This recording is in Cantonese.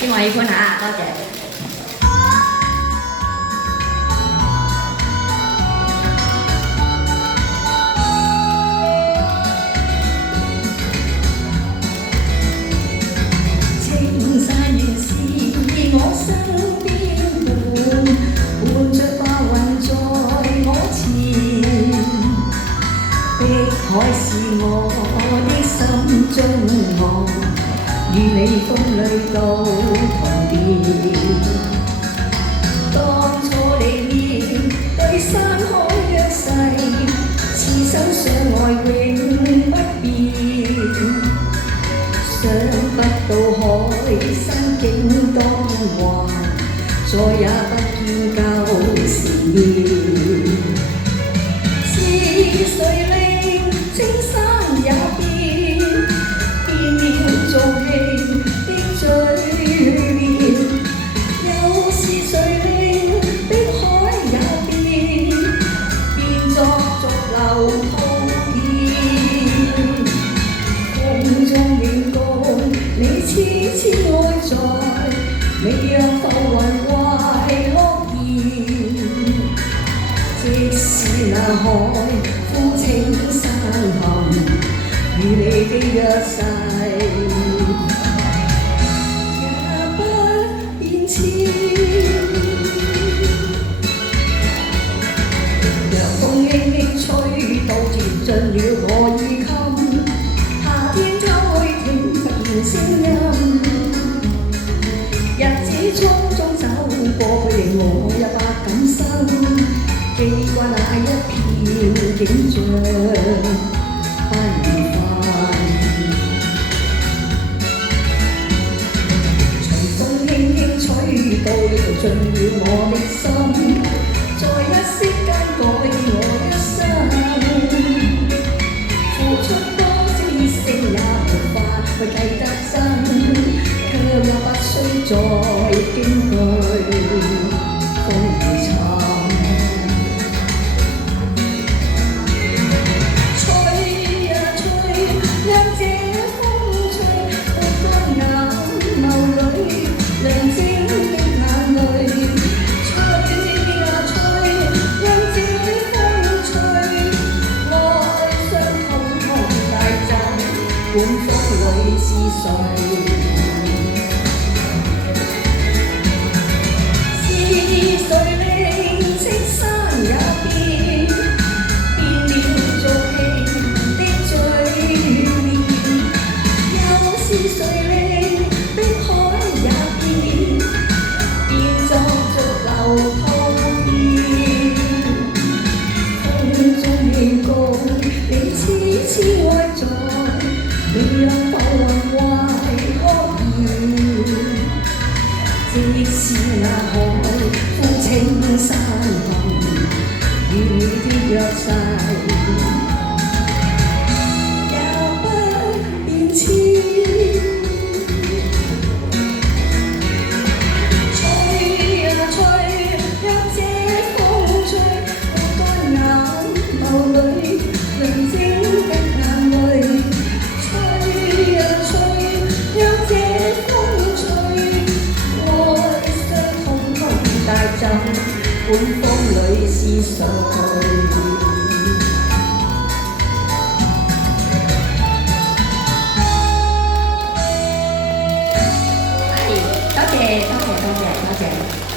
希望喜歡嚇，多謝。情散原是我身邊伴着白雲在我前，碧海是我的心中岸，與你風裏都同變。當初離別對山海約誓，此生相愛永不變。想不到海山景當幻，再也不見舊時面。是誰令青山也變，變了做戲的嘴臉？又是誰令碧海也變，變作逐流滔天？風中遠共你痴痴愛在，你讓浮雲懷諾言。即使那海枯青山含，與你的約誓也不變遷。涼風輕輕吹到填盡了我耳襟，夏天秋去聽不見聲音。日子匆匆走過，佢令我也百感生，記掛那一片景象不愉快。隨風輕輕吹到撩盡了我的心，在一息間改我一生。付出多少熱誠也無法去計得真，卻也不需再驚懼風雨沉。吹呀吹，讓這風吹撥乾眼眸裏亮晶的眼淚。吹呀吹，讓這風吹，愛傷痛痛大震，管風裏是誰？是誰令青山也變，變了做戲的嘴臉？又是誰令碧海也變，變作逐流滔天？風中遠共你痴痴愛在，你讓浮雲懷諾言。即使那海枯青山含，與你的約誓也不變遷。吹呀吹，讓這風吹撥乾眼眸裏亮晶的眼淚。吹呀吹，讓這風吹，愛傷痛痛大震，管風裏是誰？係，多謝多謝多謝多謝。